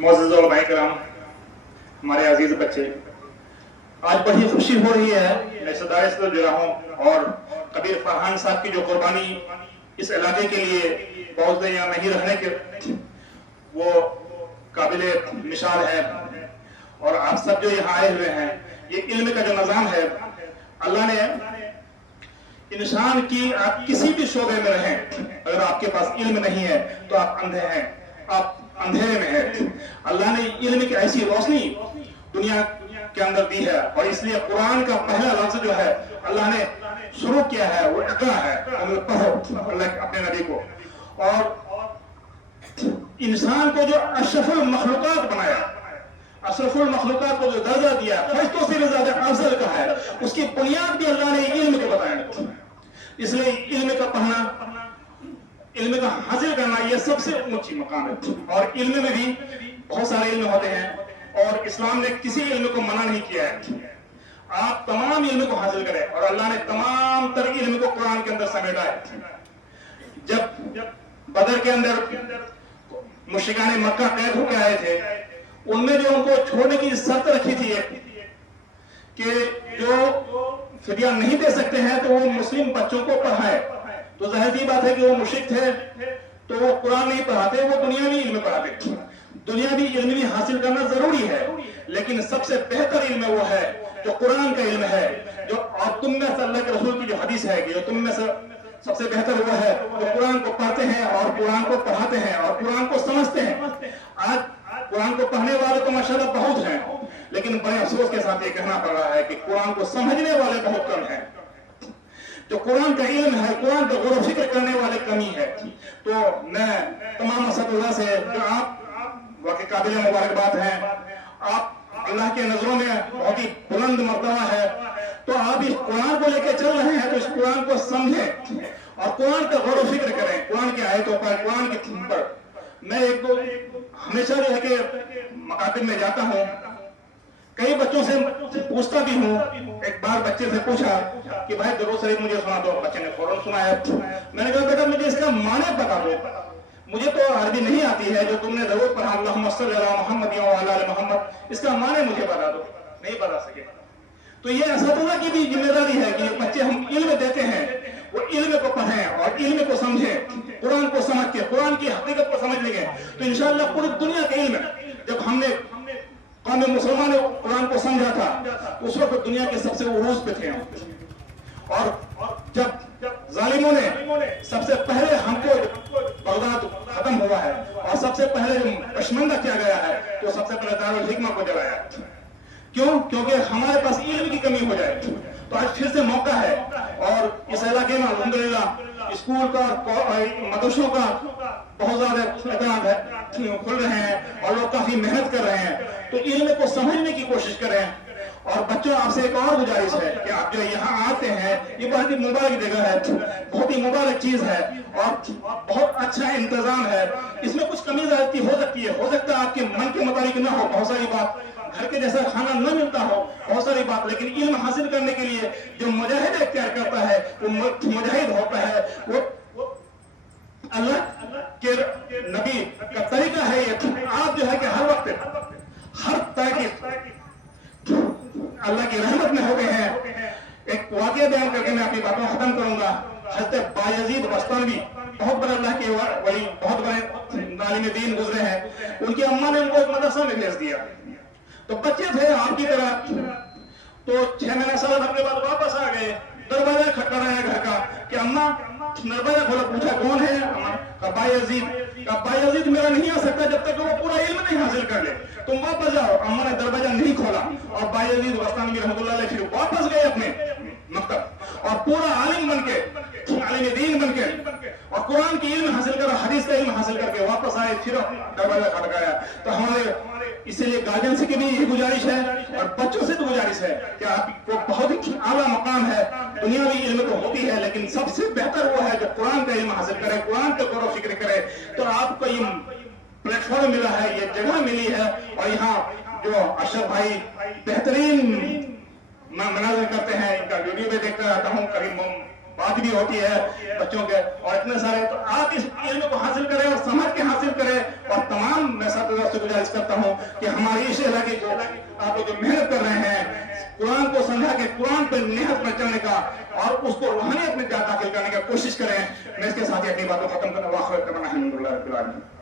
मुअज़्ज़िज़ उलमाए किराम, हमारे अजीज बच्चे, आज बड़ी खुशी हो रही है। मैं सदाए से जुड़ा हूँ और कबीर फरहान साहब की जो कुर्बानी इस इलाके के लिए बहुत यहाँ नहीं रहने के वो काबिल मिसाल है। और आप सब जो यहाँ आए हुए हैं, ये इल्म का जो निज़ाम है, अल्लाह ने इंसान की, आप किसी भी शोबे में रहें, अगर आपके पास इल्म नहीं है तो आप अंधे हैं, आप अंधेरे में हैं। अल्लाह ने इल्म की ऐसी रोशनी दुनिया के अंदर दी है और इसलिए कुरान का पहला लफ्ज जो है अल्लाह ने शुरू किया है वो इक़रा है, पढ़ो अल्लाह अपने नबी को। और इंसान को जो अशरफुल मखलूकात बनाया, अशरफुल मखलूकात को जो दर्जा दिया, फरिश्तों से भी ज्यादा अफजल का है, उसकी बुनियाद भी अल्लाह ने इल्म को बताया। इसलिए इल्म का पढ़ना, इल्म का हासिल करना, ये सबसे ऊंची मकाम है। और इल्म में भी बहुत सारे इल्म होते हैं और इस्लाम ने किसी इल्म को मना नहीं किया है। आप तमाम इल्म को हासिल करें और अल्लाह ने तमाम तर इल्म को कुरान के अंदर समेटा है। जब बदर के अंदर मुश्रिकाने मक्का कैद होकर आए थे, उनमें जो उनको छोड़ने की शर्त रखी थी कि जो फिदिया नहीं दे सकते हैं तो वो मुस्लिम बच्चों को पढ़ाए। तो जाहिर सी बात है कि वो मुश्रिक थे तो वो कुरान नहीं पढ़ाते, वो दुनियावी इल्म पढ़ाते। दुनियावी इल्म भी हासिल करना जरूरी है, लेकिन सबसे बेहतर इल्म वो है जो कुरान का इल्म है। जो और तुम में से अल्लाह के रसूल की जो हदीस है कि जो तुम में से सबसे बेहतर वो है जो कुरान को पढ़ते हैं और कुरान को पढ़ाते हैं और कुरान को समझते हैं। आज कुरान को पढ़ने वाले तो माशाल्लाह बहुत हैं, लेकिन बड़े अफसोस के साथ ये कहना पड़ रहा है कि कुरान को समझने वाले बहुत कम हैं। जो कुरान का इल्म है, कुरान का गौर फिक्र करने वाले कमी है। तो मैं तमाम असदुल्लाह से, जो आप वाकई काबिल मुबारकबाद हैं, आप अल्लाह के नजरों में बहुत ही बुलंद मर्तबा है, तो आप इस कुरान को लेकर चल रहे हैं तो इस कुरान को समझें और कुरान का गौर फिक्र करें, कुरान की आयतों पर, कुरान की थीम पर। मैं एक दो हमेशा जो है कि मकातिब में जाता हूँ, कई बच्चों से पूछता भी हूँ। एक बार बच्चे से पूछा कि भाई दरूद शरीफ मुझे सुना दो, बच्चे ने फौरन सुनाया। मैंने कहा बेटा मुझे इसका माने बता दो, मुझे तो अरबी नहीं आती है, जो तुमने दरूद पढ़ा अल्लाहुम्मा सल्ली अला मुहम्मद व अला आलि मुहम्मद, इसका माने मुझे बता दो। नहीं बता सके। तो ये असतुल्लाह की भी जिम्मेदारी है कि बच्चे हम इल्म देते हैं वो इल्म को पढ़ें और इल्म को समझें। कुरान को समझ के, कुरान की हकीकत को समझ लेंगे तो इंशाअल्लाह पूरी दुनिया के इल्म, जब हमने कौम मुसलमान ने कुरान को समझा था तो उस वक्त दुनिया के सबसे उरूज पे थे हम। और जब जालिमों ने सबसे पहले हमको, बगदाद खत्म हुआ है और सबसे पहले जो पशमंदा किया गया है तो सबसे पहले दारुल हिकमा को जलाया। क्यों? क्योंकि हमारे पास इल्म की कमी हो जाए। तो आज फिर से मौका है और इस इलाके में अल्हम्दुलिल्लाह स्कूल का, मदरसों का बहुत ज्यादा इत्तेमाद है, खुल रहे हैं और लोग काफी मेहनत कर रहे हैं। तो इल्म को समझने की कोशिश करें। और बच्चों, आपसे एक और गुजारिश है कि आप जो यहाँ आते हैं, ये बहुत ही मुबारक जगह है, बहुत ही मुबारक चीज है और बहुत अच्छा इंतजाम है। इसमें कुछ कमी ज्यादती हो सकती है, हो सकता है आपके मन के मुताबिक ना हो, बहुत सारी बात, घर के जैसा खाना न मिलता हो, बहुत सारी बात, लेकिन इल्म हासिल करने के लिए जो मुजाहिद इख्तियार करता है वो मुजाहिद होता है। वो अल्लाह के नबी का तरीका है ये। आप जो है कि हर वक्त हर तरह की अल्लाह की रहमत में हो गए हैं। एक वाक़या बयान करके मैं अपनी बातों खत्म करूंगा। हज़रत बायज़ीद बस्तामी, बहुत बड़े अल्लाह के वली, बहुत बड़े आलिम दीन गुजरे हैं। उनकी अम्मा ने उनको एक मदरसा में भेज दिया। तो बच्चे थे आपकी तरह, तो 6 महीना साल भर के बाद वापस आ गए। दरवाजा खटखटाया घर का कि अम्मा, दरवाजा खोला, पूछा कौन है? अम्मा का बायज़ीद मेरा नहीं आ सकता जब तक वो पूरा इल्म नहीं हासिल कर ले, तुम वापस जाओ। अम्मा ने दरवाजा नहीं खोला और बायज़ीद बस्तामी रहमतुल्लाह अलैह फिर वापस गए अपने मकतब और पूरा आलिम बनके, आलिम दीन बनके और कुरान की इल्म हासिल कर, हदीस का इल्म हासिल करके वापस आए। फिर दरवाजा खटकाया। तो हमारे इसलिए गार्जियन से की भी यही गुजारिश है और बच्चों से तो गुजारिश है कि आपको बहुत ही आला मकाम है। दुनियावी इल्म तो होती है, लेकिन सबसे बेहतर वो है जो कुरान का इल्म हासिल करे, कुरान का गौर फिक्र करे। तो आपको ये प्लेटफॉर्म मिला है, ये जगह मिली है और यहाँ जो अशरफ भाई बेहतरीन मनाज़र करते हैं, इनका वीडियो भी देखता रहता हूँ, कभी बात भी होती है बच्चों के और इतने सारे। तो आप इस इल्म को हासिल करें और समझ के हासिल करें और तमाम मैं सब गुजारिश करता हूँ कि हमारे इस इलाके को आप लोग जो मेहनत कर रहे हैं कुरान को समझा के कुरान पर निहत पर चलने का और उसको रूहानियत में दाखिल करने का कोशिश करें। मैं इसके साथ ही अपनी बात को खत्म करना वाखिर करना। अल्हम्दुलिल्लाह रब्बिल आलमीन।